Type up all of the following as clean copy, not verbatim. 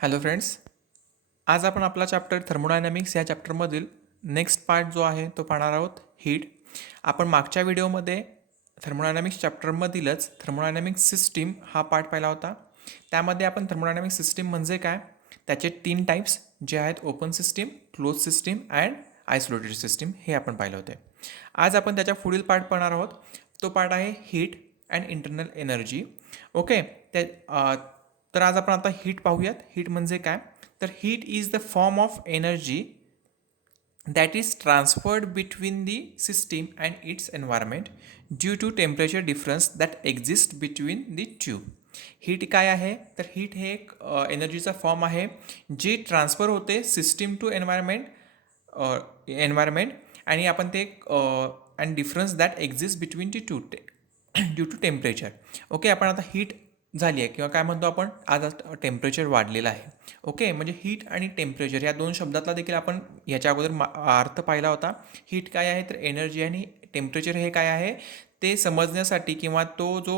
Hello friends, आज आपण आपला चॅप्टर थर्मोडायनॅमिक्स या चॅप्टरमधील नेक्स्ट पार्ट जो आहे तो पाहणार आहोत, हीट. आपण मागच्या व्हिडिओमध्ये थर्मोडायनॅमिक्स चॅप्टरमधीलच थर्मोडायनॅमिक्स सिस्टीम हा पार्ट पाहिला होता. त्यामध्ये आपण थर्मोडायनॅमिक्स सिस्टीम म्हणजे काय, त्याचे 3 टाईप्स जे आहेत, open system, close system and isolated system, हे आपण पाहिले होते. आज आपण त्याच्या पुढील पार्ट पाहणार आहोत. तो पार्ट आहे heat and internal energy. Okay, तर आज आपण आता हीट पाहूयात. हीट म्हणजे काय, तर heat is the form of energy that is transferred between the system and its environment due to temperature difference that exists between the two. Heat काय आहे, तर हीट हे एक एनर्जीचा फॉर्म आहे जी ट्रान्सफर होते सिस्टीम टू एन्व्हायरमेंट आणि आपण ते and difference that exist between the two due to temperature. Okay, आपण आता हीट झाली आहे किंवा काय म्हणतो आपण, आज टेम्परेचर वाढलेलं आहे. ओके, म्हणजे हीट आणि टेम्परेचर या दोन शब्दातला देखील आपण याच्या अगोदर अर्थ पाहिला होता. हीट काय आहे, तर एनर्जी, आणि टेम्परेचर हे काय आहे ते समजण्यासाठी किंवा तो जो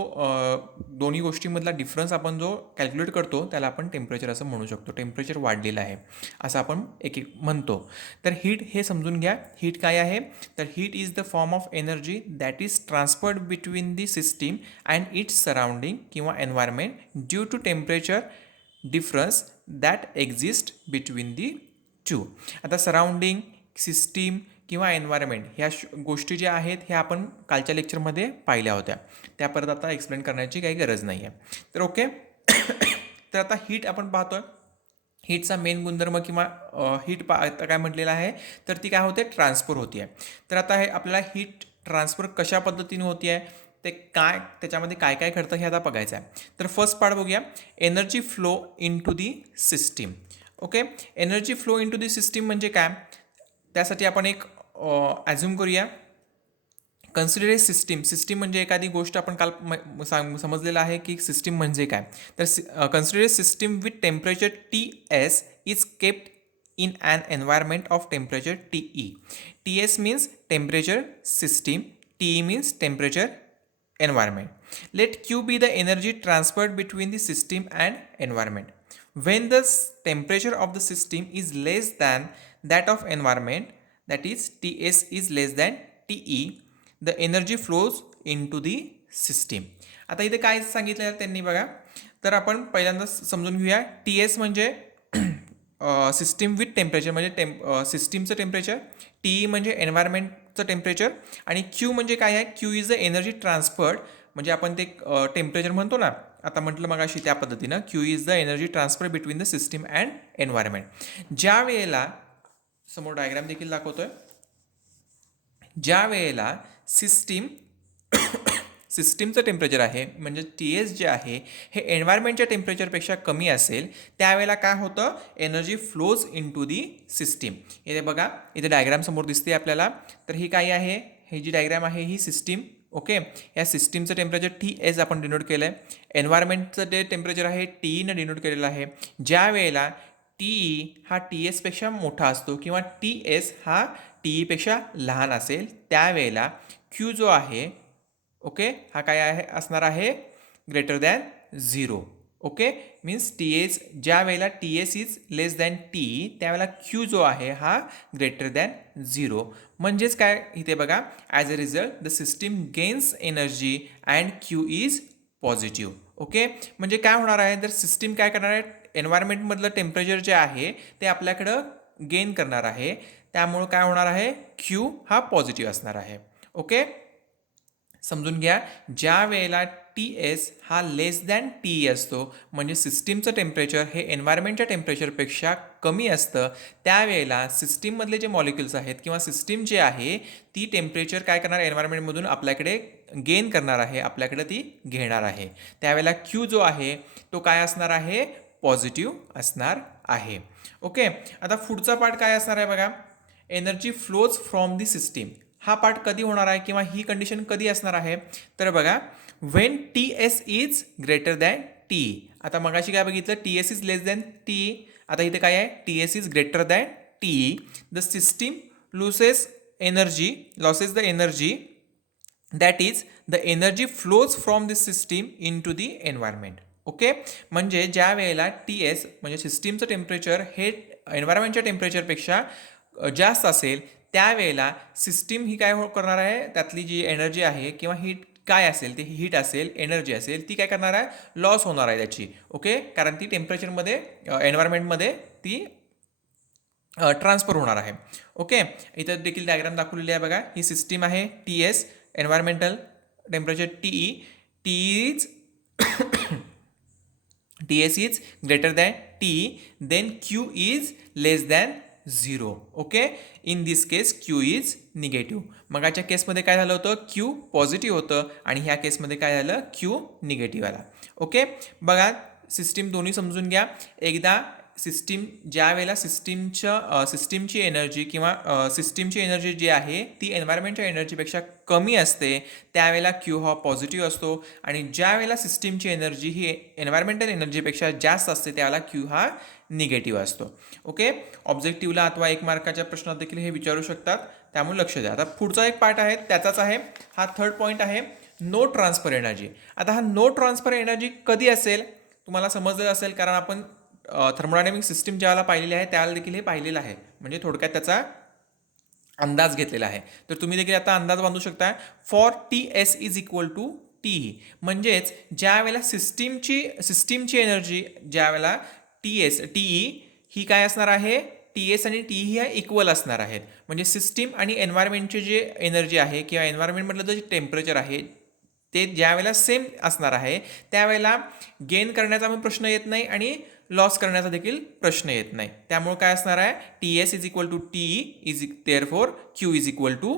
दोन्ही गोष्टींमधला डिफरन्स आपण जो कॅल्क्युलेट करतो त्याला आपण टेम्परेचर असं म्हणू शकतो. टेम्परेचर वाढलेलं आहे असं आपण एक म्हणतो. तर हीट हे समजून घ्या. हीट काय आहे, तर heat is the form of energy that is transferred between the system and its surrounding किंवा environment due to temperature difference that exist between the two. आता सराउंडिंग, सिस्टीम किंवा एन्व्हायरमेंट ह्या गोष्टी ज्या आहेत ह्या आपण कालच्या लेक्चरमध्ये पाहिल्या होत्या. त्या परत आता एक्सप्लेन करण्याची काही गरज नाही आहे. तर ओके, तर आता हीट आपण पाहतोय. हीटचा मेन गुणधर्म किंवा हीट आता काय म्हटलेलं आहे, तर ती काय होते, ट्रान्सफर होती आहे. तर आता हे आपल्याला हीट ट्रान्सफर कशा पद्धतीने होती आहे, ते काय, त्याच्यामध्ये काय काय घडतं हे आता बघायचं आहे. तर फर्स्ट पार्ट बघूया, energy flow into the system. Okay, energy flow into the system म्हणजे काय, त्यासाठी आपण एक ॲझ्युम करूया. Consider a system. सिस्टीम म्हणजे एखादी गोष्ट आपण काल समजलेलं आहे की सिस्टीम म्हणजे काय. तर consider a system with temperature TS is kept in an environment of temperature TE. TS means temperature system, TE means temperature environment. Let Q be the energy transferred between the system and environment. When the temperature of the system is less than that of environment, that is TS is less than TE, the energy flows into the system. आता इथे काय सांगितलं त्यांनी बघा, तर आपण पहिल्यांदा समजून घेऊया. TS म्हणजे सिस्टीम विथ टेम्परेचर, म्हणजे सिस्टीमचं टेम्परेचर. TE म्हणजे एन्व्हायरमेंटचं टेम्परेचर. आणि Q म्हणजे काय आहे, Q is the energy transferred, म्हणजे आपण ते टेम्परेचर म्हणतो ना, आता म्हटलं मग अशी त्या पद्धतीनं Q is the energy transfer between the system and environment. ज्या वेळेला, समोर डायग्राम देखील दाखवतोय, ज्या वेळेला सिस्टीमचं टेम्परेचर आहे म्हणजे TS जे आहे हे एन्व्हायरमेंटच्या टेम्परेचरपेक्षा कमी असेल, त्यावेळेला काय होतं, energy flows into the system. इथे बघा, इथे डायग्राम समोर दिसते आपल्याला. तर ही काय आहे, ही जी डायग्राम आहे ही सिस्टीम. ओके, या सिस्टीमचं टेम्परेचर TS आपण डिनोट केलं आहे. एन्व्हायरमेंटचं जे टेम्परेचर आहे TE डिनोट केलेलं आहे. ज्या वेळेला TE हा TS पेक्षा मोठा असतो किंवा TS हा TE पेक्षा लहान असेल, त्यावेळेला Q जो आहे, ओके, हा काय आहे, असणार आहे greater than 0. Okay, means TS, ज्या वेळेला TS is less than TE, त्यावेळेला Q जो आहे हा ग्रेटर दॅन 0. म्हणजेच काय, इथे बघा, as a result the system gains energy and Q is positive. Okay, म्हणजे काय होणार आहे, तर सिस्टीम काय करणार आहे, एन्व्हायरमेंटमधलं टेम्परेचर जे आहे ते आपल्याकडं गेन करणार आहे. त्यामुळं काय होणार आहे, Q हा पॉझिटिव्ह असणार आहे. ओके, समजून घ्या, ज्या वेळेला TS हा लेस दॅन TE असतो, म्हणजे सिस्टीमचं टेम्परेचर हे एन्व्हायरमेंटच्या टेम्परेचरपेक्षा कमी असतं, त्यावेळेला सिस्टीममधले जे मॉलिक्युल्स आहेत किंवा सिस्टीम जे आहे ती टेम्परेचर काय करणार, एन्व्हायरमेंटमधून आपल्याकडे गेन करणार आहे, आपल्याकडे ती घेणार आहे. त्यावेळेला Q जो आहे तो काय असणार आहे, पॉझिटिव्ह असणार आहे. ओके, आता पुढचा पार्ट काय असणार आहे बघा, energy flows from the system. हा पार्ट कधी होणार आहे किंवा ही कंडिशन कधी असणार आहे, तर बघा, when TS is greater than TE. आता मगाशी काय बघितलं, TS is less than TE. आता इथे काय आहे, TS is greater than TE. The system losses the energy that is the energy flows from this system into the environment. Okay, म्हणजे ज्या वेळेला TS म्हणजे सिस्टीमचं टेम्परेचर हे एन्व्हायरमेंटच्या टेम्परेचरपेक्षा जास्त असेल त्यावेळेला सिस्टीम ही काय करणार आहे, त्यातली जी एनर्जी आहे किंवा हीट काय असेल, ती हीट असेल, एनर्जी असेल, ती काय करणार आहे, लॉस होणार आहे त्याची. ओके, कारण ती टेम्परेचरमध्ये एन्व्हायरमेंटमध्ये ती ट्रान्सफर होणार आहे. ओके, इथं देखील डायग्राम दाखवलेली आहे बघा. ही सिस्टीम आहे TS environmental temperature TE. TE TS is greater than TE, then Q is less than 0. Okay, in this case Q is negative. मगाच्या केसमध्ये काय झालं होतं, Q पॉझिटिव्ह होतं आणि ह्या केसमध्ये काय झालं, Q निगेटिव्ह आला. ओके, बघा सिस्टीम दोन्ही समजून घ्या एकदा. सिस्टीम ज्या वेळेला सिस्टीमची एनर्जी किंवा सिस्टीमची एनर्जी जी आहे ती एन्व्हायरमेंटच्या एनर्जीपेक्षा कमी असते त्यावेळेला Q हा पॉझिटिव्ह असतो आणि ज्या वेळेला सिस्टीमची एनर्जी ही एन्व्हायरमेंटल एनर्जीपेक्षा जास्त असते त्यावेळेला Q हा निगेटिव्ह असतो. ओके, ऑब्जेक्टिव्हला अथवा 1 मार्काच्या प्रश्नात देखील हे विचारू शकतात, त्यामुळे लक्ष द्या. आता पुढचा एक पार्ट आहे त्याचाच आहे हा थर्ड पॉईंट आहे, नो ट्रान्सफर एनर्जी. आता हा नो ट्रान्सफर एनर्जी कधी असेल तुम्हाला समजलं असेल, कारण आपण थर्मोडायनॅमिक सिस्टीम ज्याला पाहिलेली आहे त्याला देखील हे पाहिलेलं आहे, म्हणजे थोडक्यात त्याचा अंदाज घेतलेला आहे. तर तुम्ही देखील आता अंदाज बांधू शकता. For TS is equal to TE, म्हणजेच ज्या वेळेला सिस्टीमची एनर्जी ज्या वेळेला TE ही काय असणार आहे, TS आणि TE ह्या इक्वल असणार आहेत. म्हणजे सिस्टीम आणि एन्व्हायरमेंटची जे एनर्जी आहे किंवा एन्व्हायरमेंटमधलं जे टेम्परेचर आहे ते ज्या वेळेला सेम असणार आहे त्यावेळेला गेन करण्याचा पण प्रश्न येत नाही आणि लॉस करण्याचा देखील प्रश्न येत नाही. त्यामुळे काय असणार आहे, TS is equal to TE is therefore Q is equal to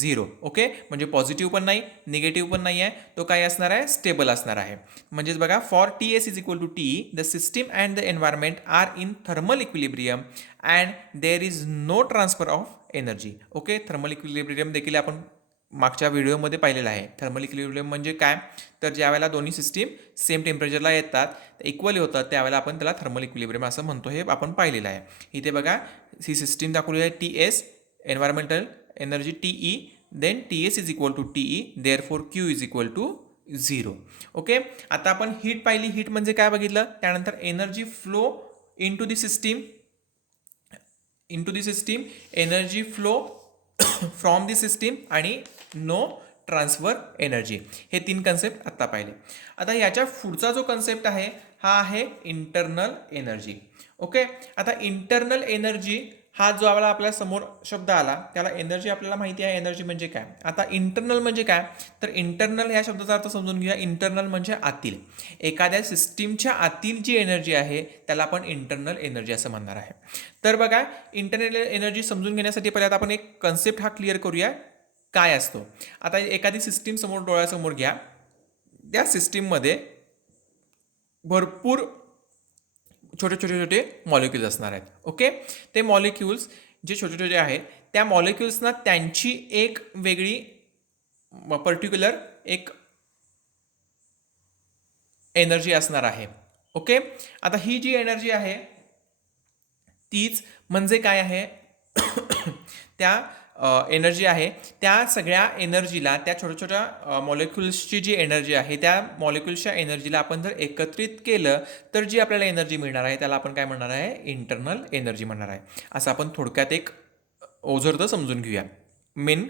0. Okay, म्हणजे पॉझिटिव्ह पण नाही निगेटिव्ह पण नाही आहे, तो काय असणार आहे, स्टेबल असणार आहे. म्हणजेच बघा, for TS is equal to TE the system and the environment are in thermal equilibrium and there is no transfer of energy. Okay, thermal equilibrium देखील आपण मागच्या व्हिडिओमध्ये पाहिलेलं आहे. थर्मल इक्विलिब्रियम म्हणजे काय, तर ज्या वेळेला दोन्ही सिस्टीम सेम टेम्परेचरला येतात, इक्वली होतात, त्यावेळेला आपण त्याला थर्मल इक्विलिब्रियम असं म्हणतो. हे आपण पाहिलेलं आहे. इथे बघा ही सिस्टीम दाखवली आहे TS environmental energy TE, then TS is equal to TE therefore Q is equal to 0. Okay, आता आपण हीट पाहिली. हीट म्हणजे काय बघितलं, त्यानंतर energy flow into the system energy flow from the system आणि नो ट्रान्सफर एनर्जी, हे 3 concept आत्ता पाहिले. आता याच्या पुढचा जो कन्सेप्ट आहे हा आहे इंटरनल एनर्जी. ओके, आता इंटरनल एनर्जी हा जो आपल्या समोर शब्द आला त्याला एनर्जी आपल्याला माहिती आहे एनर्जी म्हणजे काय. आता इंटरनल म्हणजे काय, तर इंटरनल ह्या शब्दाचा अर्थ समजून घ्या. इंटरनल म्हणजे आतील, एखाद्या सिस्टीमच्या आतील जी एनर्जी आहे त्याला आपण इंटरनल एनर्जी असं म्हणणार आहे. तर बघा, इंटरनल एनर्जी समजून घेण्यासाठी पहिल्यांदा आपण एक कन्सेप्ट हा क्लिअर करूया काय असतो. आता एखादी सिस्टीम समोर डोळ्यासमोर घ्या, त्या सिस्टीममध्ये भरपूर छोटे मॉलिक्युल्स असणार आहेत. ओके, ते मॉलिक्युल्स जे छोटे आहेत त्या मॉलिक्युल्सना त्यांची एक वेगळी पर्टिक्युलर एक एनर्जी असणार आहे. ओके, आता ही जी एनर्जी आहे तीच म्हणजे काय आहे त्या एनर्जी आहे त्या सगळ्या एनर्जीला, त्या छोट्या मॉलिक्युल्सची जी एनर्जी आहे त्या मॉलिक्युल्सच्या एनर्जीला आपण जर एकत्रित केलं तर जी आपल्याला एनर्जी मिळणार आहे त्याला आपण काय म्हणणार आहे, इंटरनल एनर्जी म्हणणार आहे. असं आपण थोडक्यात एक ओझरतं समजून घेऊया मेन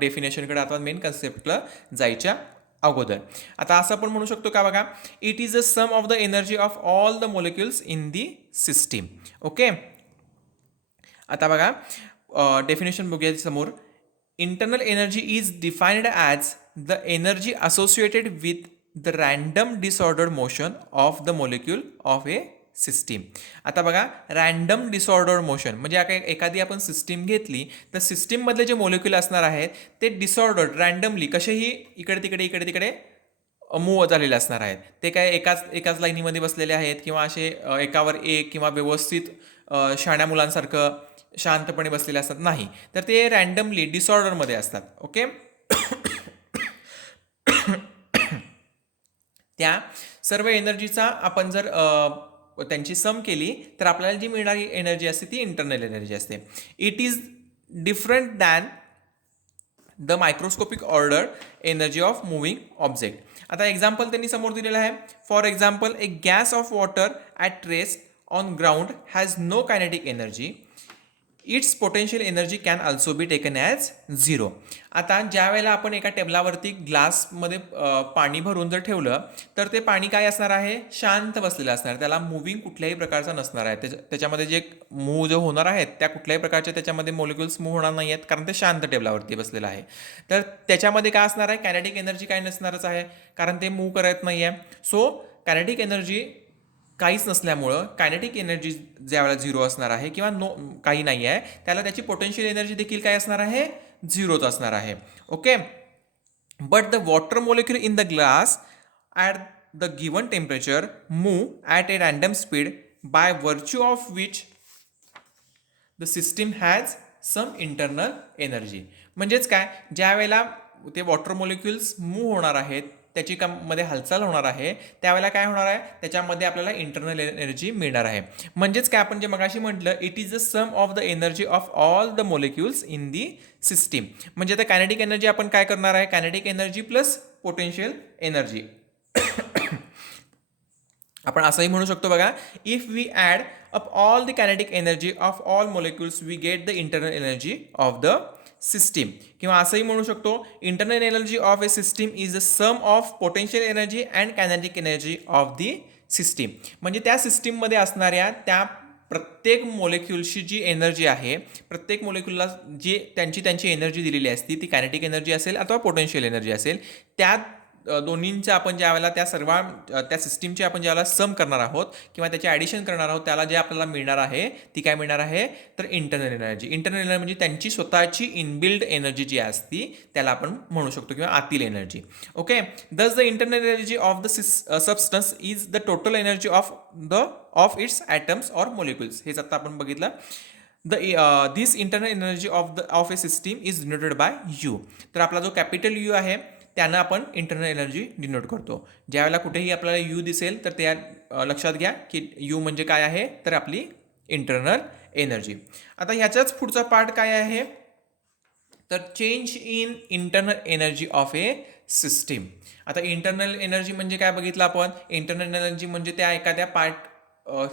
डेफिनेशनकडे अथवा मेन कन्सेप्टला जायच्या अगोदर. आता असं आपण म्हणू शकतो का बघा, it is a sum of the energy of all the molecules in the system. Okay, आता बघा डेफिनेशन बघूया समोर. Internal energy is defined as the energy associated with the random disordered motion of the molecule of a system. आता बघा, random disordered motion म्हणजे एखादी आपण system घेतली तर सिस्टीममधले जे मॉलिक्यूल असणार आहेत ते डिसऑर्डर्ड रँडमली कसेही इकडे तिकडे मूव्ह झालेले असणार आहेत. ते काय एकाच लाईनीमध्ये बसलेले आहेत किंवा असे एकावर एक किंवा व्यवस्थित शाण्या मुलांसारखं शांतपणे बसलेले असतात नाही, तर ते रँडमली डिसऑर्डरमध्ये असतात. ओके, त्या सर्व एनर्जीचा आपण जर त्यांची सम केली तर आपल्याला जी मिळणारी एनर्जी असते ती इंटरनल एनर्जी असते. It is different than the microscopic order energy of moving object. आता एक्झाम्पल त्यांनी समोर दिलेलं आहे. For example, a gas of water at rest on ground has no kinetic energy. Its potential energy can also be taken as zero. आता ज्या वेळेला आपण एका टेबलावरती ग्लासमध्ये पाणी भरून जर ठेवलं तर ते पाणी काय असणार आहे, शांत बसलेलं असणार. त्याला मुव्हिंग कुठल्याही प्रकारचा नसणार आहे. त्याच्यामध्ये जे मूव्ह जो होणार आहेत त्या कुठल्याही प्रकारचे त्याच्यामध्ये मॉलिक्युल्स मूव्ह होणार नाही आहेत, कारण ते शांत टेबलावरती बसलेलं आहे. तर त्याच्यामध्ये काय असणार आहे, कायनेटिक एनर्जी काय नसणारच आहे, कारण ते मूव्ह करत नाही आहे. सो कायनेटिक एनर्जी काहीच नसल्यामुळं कायनेटिक एनर्जी ज्यावेळेला झिरो असणार आहे किंवा काही नाही आहे, त्याला त्याची पोटेन्शियल एनर्जी देखील काय असणार आहे, झिरोच असणार आहे. Okay. But the water molecule in the glass at the given temperature move at a random speed by virtue of which the system has some internal energy. म्हणजेच काय, ज्या वेळेला ते वॉटर मोलिक्युल्स मूव्ह होणार आहेत, त्याची मध्ये हालचाल होणार आहे, त्यावेळेला काय होणार आहे, त्याच्यामध्ये आपल्याला इंटरनल एनर्जी मिळणार आहे. म्हणजेच काय, आपण जे मगाशी म्हटलं, it is the sum of the energy of all the molecules in the system. म्हणजे आता कायनेटिक एनर्जी आपण काय करणार आहे, kinetic energy plus potential energy. आपण असंही म्हणू शकतो बघा, if we add up all the kinetic energy of all molecules we get the internal energy of the system. किंवा असंही म्हणू शकतो, internal energy of a system is the sum of potential energy and kinetic energy of the system. म्हणजे त्या सिस्टीममध्ये असणाऱ्या त्या प्रत्येक मोलिक्युलची जी एनर्जी आहे, प्रत्येक मोलिक्युलला जी त्यांची एनर्जी दिलेली असते, ती कायनेटिक एनर्जी असेल अथवा पोटेन्शियल एनर्जी असेल, त्या दोन्हींच्या आपण ज्या वेळेला त्या सिस्टीमची आपण ज्यावेळेला सम करणार आहोत किंवा त्याचे ॲडिशन करणार आहोत, त्याला जे आपल्याला मिळणार आहे ती काय मिळणार आहे, तर इंटरनल एनर्जी. इंटरनल एनर्जी म्हणजे त्यांची स्वतःची इनबिल्ड एनर्जी जी असती त्याला आपण म्हणू शकतो, किंवा आतील energy. Okay. Thus the internal energy of the substance is the total energy of its atoms or molecules. हेच आता आपण बघितलं. This internal energy of a system is denoted by U. तर आपला जो कॅपिटल यू आहे त्यांना आपण इंटरनल एनर्जी डिनोट करतो. ज्यावेळेला कुठेही आपल्याला यू दिसेल तर त्या लक्षात घ्या की यू म्हणजे काय आहे, तर आपली इंटरनल एनर्जी. आता ह्याचाच पुढचा पार्ट काय आहे, तर change in internal energy of a system. आता इंटरनल एनर्जी म्हणजे काय बघितलं आपण, इंटरनल एनर्जी म्हणजे त्या एखाद्या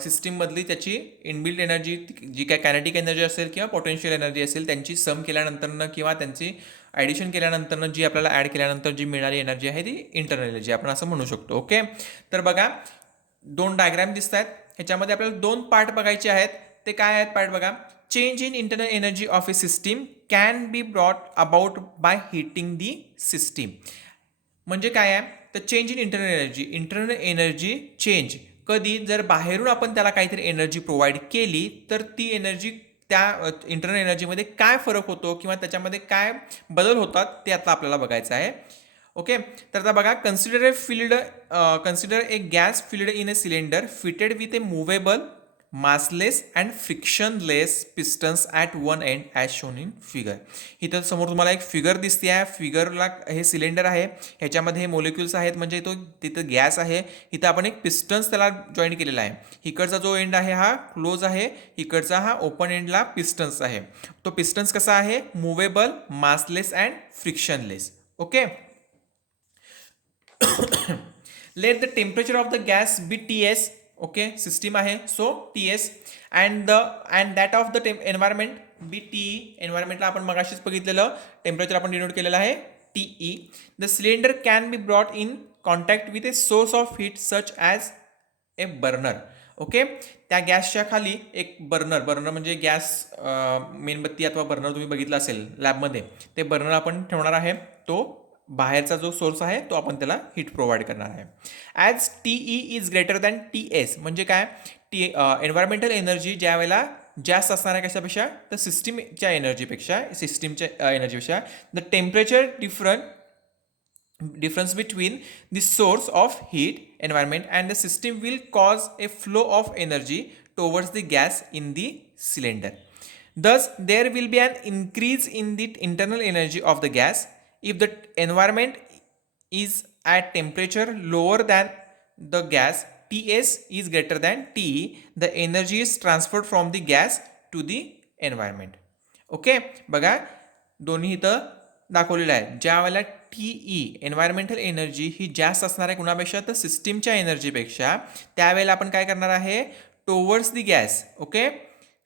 सिस्टीममधली त्याची इनबिल्ट एनर्जी, जी काय कायनेटिक एनर्जी असेल किंवा पोटेन्शियल एनर्जी असेल, त्यांची सम केल्यानंतरनं किंवा त्यांची ॲडिशन केल्यानंतरनं जी आपल्याला ॲड केल्यानंतर जी मिळणारी एनर्जी आहे ती इंटरनल एनर्जी आपण असं म्हणू शकतो. ओके. तर बघा, 2 डायग्राम दिसत आहेत, ह्याच्यामध्ये आपल्याला 2 पार्ट बघायचे आहेत. ते काय आहेत पार्ट बघा. Change in internal energy of a system can be brought about by heating the system. म्हणजे काय आहे, तर change in internal energy change कधी, जर बाहेरून आपण त्याला काहीतरी एनर्जी प्रोव्हाइड केली तर ती एनर्जी त्या इंटरनल एनर्जीमध्ये काय फरक होतो किंवा त्याच्यामध्ये काय बदल होतात ते आता आपल्याला बघायचं आहे. ओके. तर आता बघा, consider A gas filled in a cylinder fitted with A movable massless and frictionless pistons at one end as shown in figure. इथं समोर तुम्हाला एक फिगर दिसते आहे. फिगरला हे सिलेंडर आहे, ह्याच्यामध्ये हे मोलिक्युल्स आहेत, म्हणजे तिथं गॅस आहे. इथं आपण एक पिस्टन्स त्याला जॉईन केलेला आहे. इकडचा जो एंड आहे हा क्लोज आहे, इकडचा हा ओपन एंडला पिस्टन्स आहे. तो पिस्टन्स कसा आहे, movable, massless and frictionless. Okay. Let the temperature of the gas be TS. Okay, system आहे, so TS and that of the environment be TE. एन्व्हायरमेंटला आपण मगाशीच बघितलेलं टेम्परेचर आपण डिनोट केलेलं आहे TE. The cylinder can be brought in contact with a source of heat such as a burner. Okay. त्या गॅसच्या खाली एक बर्नर म्हणजे गॅस मेणबत्ती अथवा बर्नर तुम्ही बघितलं असेल लॅबमध्ये, ते बर्नर आपण ठेवणार आहे. तो बाहेरचा जो सोर्स आहे तो आपण त्याला हीट प्रोव्हाइड करणार आहे. As TE is greater than TS. म्हणजे काय, एन्व्हायरमेंटल एनर्जी ज्या वेळेला जास्त असणार आहे कशापेक्षा, तर सिस्टीमच्या एनर्जीपेक्षा the temperature difference between the source of heat environment and the system will cause a flow of energy towards the gas in the cylinder. Thus, there will be an increase in the internal energy of the gas. If the environment is at temperature lower than the gas, TS is greater than TE, the energy is transferred from the gas to the environment. Okay, बघा, दोन्ही इथं दाखवलेला आहे. ज्या वेळेला TE environmental energy ही जास्त असणार आहे कुणापेक्षा, तर सिस्टीमच्या एनर्जीपेक्षा, त्यावेळेला आपण काय करणार आहे, towards the gas. Okay,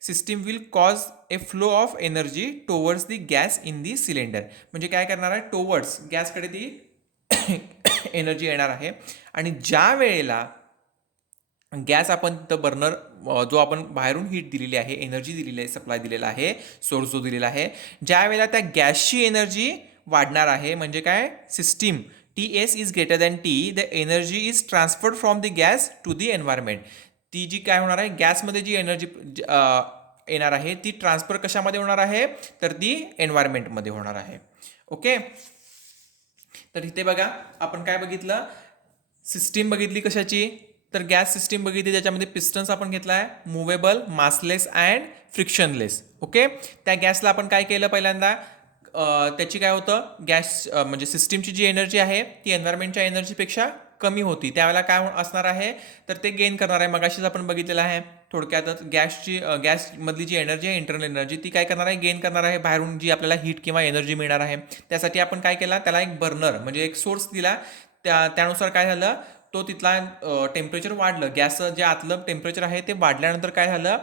system will cause A flow of energy towards the gas in the cylinder. म्हणजे काय करणार आहे, टोवर्ड्स गॅसकडे ती एनर्जी येणार आहे. आणि ज्या वेळेला गॅस आपण तिथं बर्नर जो आपण बाहेरून हीट दिलेली आहे, एनर्जी दिलेली आहे, सप्लाय दिलेला आहे, सोर्स जो दिलेला आहे, ज्या वेळेला त्या गॅसची एनर्जी वाढणार आहे, म्हणजे काय, system TS is greater than T, the energy is transferred from the gas to the environment. ती जी काय होणार आहे, गॅसमध्ये जी एनर्जी येणार आहे ती ट्रान्सफर कशामध्ये होणार आहे, तर ती एन्व्हायरमेंटमध्ये होणार आहे. ओके, तर इथे बघा आपण काय बघितलं, सिस्टीम बघितली कशाची, तर गॅस सिस्टीम बघितली, त्याच्यामध्ये पिस्टन्स आपण घेतला आहे, movable, massless and frictionless. Okay, त्या गॅसला आपण काय केलं पहिल्यांदा, त्याची काय होतं, गॅस म्हणजे सिस्टीमची जी एनर्जी आहे ती एन्व्हायरमेंटच्या एनर्जीपेक्षा कमी होती. त्यावेळेला काय असणार आहे, तर ते गेन करणार आहे. मगाशीच आपण बघितलेलं आहे थोडक्यातच, गॅसमधली जी एनर्जी आहे, इंटरनल एनर्जी, ती काय करणार आहे, गेन करणार आहे बाहेरून जी आपल्याला हीट किंवा एनर्जी मिळणार आहे. त्यासाठी आपण काय केला, त्याला एक बर्नर म्हणजे एक सोर्स दिला. त्यानुसार काय झालं, तो तिथला टेम्परेचर वाढलं, गॅसचं जे आतलं टेम्परेचर आहे ते वाढल्यानंतर काय झालं,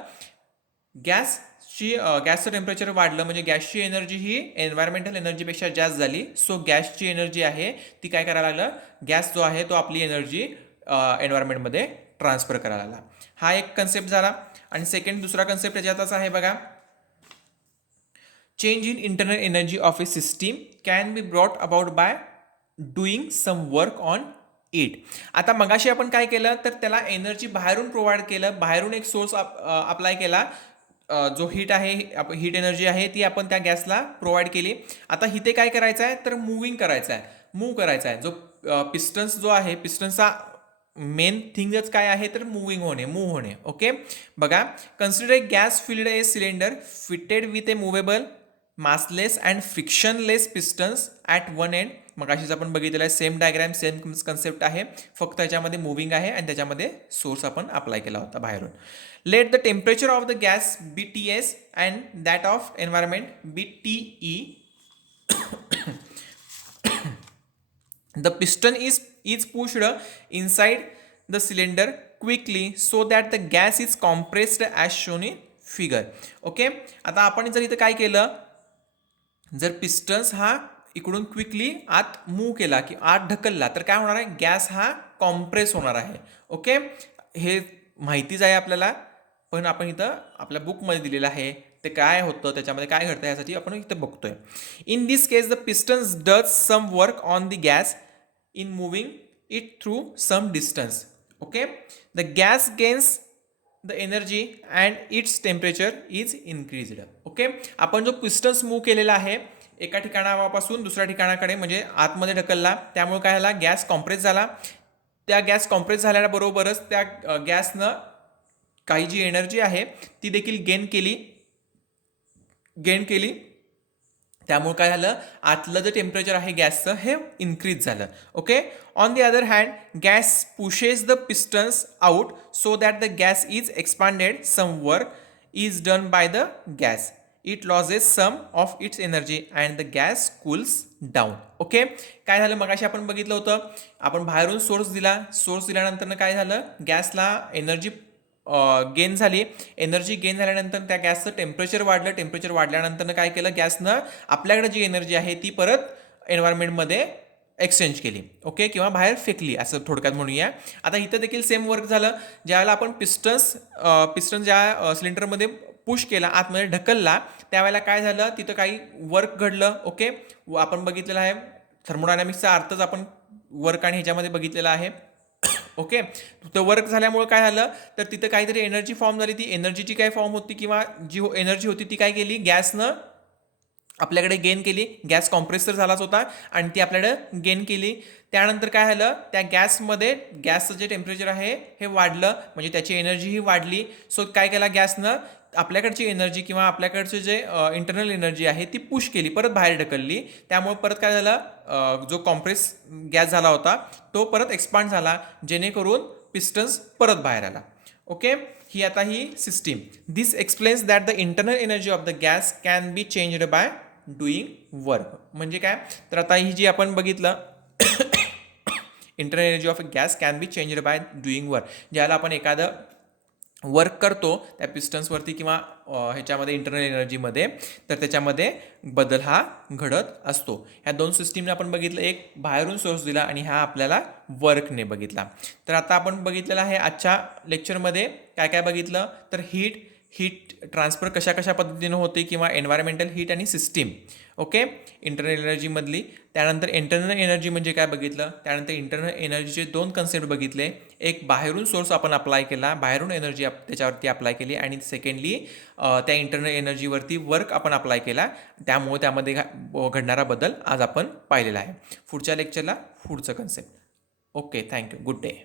गॅसचं टेम्परेचर वाढलं, म्हणजे गॅसची एनर्जी ही एन्व्हायरमेंटल एनर्जीपेक्षा जास्त झाली. सो गॅसची एनर्जी आहे ती काय करायला लागलं, गॅस जो आहे तो आपली एनर्जी एन्व्हायरमेंटमध्ये ट्रान्सफर करायला लागला. हा एक कन्सेप्ट झाला. आणि दुसरा कन्सेप्ट त्याच्यातच आहे बघा, change in internal energy of a system can be brought about by doing some work on it. आता मगाशी आपण काय केलं, तर त्याला एनर्जी बाहेरून प्रोव्हाइड केलं, बाहेरून एक सोर्स अप्लाय केला, जो हीट आहे, हीट एनर्जी आहे ती आपण त्या गॅसला प्रोव्हाइड केली. आता इथे काय करायचं आहे, तर मूव्ह करायचा आहे. जो पिस्टन्स जो आहे, पिस्टन्सचा मेन थिंगच काय आहे, तर मूव्ह होणे. ओके, बघा, consider A gas field a cylinder fitted with A movable, massless and frictionless pistons at one end. मगाशीच आपण बघितलेलं आहे, सेम डायग्राम, सेम कन्सेप्ट आहे, फक्त याच्यामध्ये मुव्हिंग आहे आणि त्याच्यामध्ये सोर्स आपण अप्लाय केला होता बाहेरून. Let the temperature of the gas be TS and that of environment be TE. The piston is pushed inside the cylinder quickly so that the gas is compressed as shown in figure. Okay, आता आपण जर इथं काय केलं, जर pistons हा इकडून quickly आत मूव्ह केला की आत ढकलला, तर काय होणार आहे, गॅस हा कॉम्प्रेस होणार आहे. ओके, हे माहितीच आहे आपल्याला, पण आपण इथं आपल्या बुकमध्ये दिलेलं आहे, ते काय होतं, त्याच्यामध्ये काय घडतं, यासाठी आपण इथं बघतोय. In this case the pistons does some work on the gas in moving it through some distance. Okay, the gas gains the energy and its temperature is increased. Okay, आपण जो पिस्टन्स मूव्ह केलेला आहे एका ठिकाणापासून दुसऱ्या ठिकाणाकडे, म्हणजे आतमध्ये ढकलला, त्यामुळे काय झाला, गॅस कॉम्प्रेस झाला. त्या गॅस कॉम्प्रेस झाल्याबरोबरच त्या गॅसनं काही जी एनर्जी आहे ती देखील गेन केली. त्यामुळे काय झालं, आतलं जे टेम्परेचर आहे गॅसचं हे इन्क्रीज झालं. Okay, on the other hand gas pushes the pistons out so that the gas is expanded, some work is done by the gas, it lodges some of its energy and the gas cools down. Okay, काय झालं, मगाशी आपण बघितलं होतं, आपण बाहेरून source दिल्यानंतर काय झालं, गॅसला एनर्जी गेन झाली. एनर्जी गेन झाल्यानंतर त्या गॅसचं टेम्परेचर वाढल्यानंतर काय केलं, गॅसनं आपल्याकडे जी एनर्जी आहे ती परत एन्व्हायरमेंटमध्ये एक्सचेंज केली. ओके, किंवा बाहेर फेकली, असं थोडक्यात म्हणूया. आता इथं देखील सेम वर्क झालं. ज्यावेळेला आपण पिस्टन ज्या सिलेंडरमध्ये पुश केला, आतमध्ये ढकलला, त्यावेळेला काय झालं, तिथं काही वर्क घडलं. ओके, आपण बघितलेलं आहे, थर्मोडायनॅमिक्सचा अर्थच आपण वर्क आणि ह्याच्यामध्ये बघितलेला आहे. ओके, तर वर्क झाल्यामुळे काय झालं, तर तिथं काहीतरी एनर्जी फॉर्म झाली. ती एनर्जीची काय फॉर्म होती, किंवा जी एनर्जी होती ती काय केली, गॅसनं आपल्याकडे गेन केली. गॅस कॉम्प्रेसर झालाच होता आणि ती आपल्याकडे गेन केली. त्यानंतर काय झालं, त्या गॅसचं जे टेम्परेचर आहे हे वाढलं, म्हणजे त्याची एनर्जीही वाढली. सो काय केला, गॅसनं आपल्याकडची एनर्जी किंवा आपल्याकडचे जे इंटरनल एनर्जी आहे ती पुश केली, परत बाहेर ढकलली. त्यामुळे परत काय झालं, जो कॉम्प्रेस गॅस झाला होता तो परत एक्सपांड झाला, जेणेकरून पिस्टन्स परत बाहेर आला. Okay, he system. This explains that the internal energy of the gas can be changed by doing work. म्हणजे काय, तर आता ही जी आपण बघितलं internal energy of a gas can be changed by doing work. ज्याला आपण एखादं वर्क करतो त्या पिस्टन्सवरती किंवा ह्याच्यामध्ये इंटरनल एनर्जीमध्ये, तर त्याच्यामध्ये बदल हा घडत असतो. ह्या दोन सिस्टीमने आपण बघितलं, एक बाहेरून सोर्स दिला आणि हा आपल्याला वर्कने बघितला. तर आता आपण बघितलेलं आहे आजच्या लेक्चरमध्ये काय काय बघितलं, तर हीट ट्रान्सफर कशा कशा पद्धतीनं होते किंवा एन्व्हायरमेंटल हीट आणि सिस्टीम. ओके, इंटरनल एनर्जीमधली. त्यानंतर इंटरनल एनर्जी म्हणजे काय बघितलं. त्यानंतर इंटरनल एनर्जीचे दोन कन्सेप्ट बघितले. एक बाहेरून सोर्स आपण अप्लाय केला, बाहेरून एनर्जी त्याच्यावरती अप्लाय केली, आणि सेकंडली त्या इंटरनल एनर्जीवरती वर्क आपण अप्लाय केला, त्यामुळे त्यामध्ये घडणारा बदल आज आपण पाहिलेला आहे. पुढच्या लेक्चरला पुढचं concept. Okay, thank you, good day.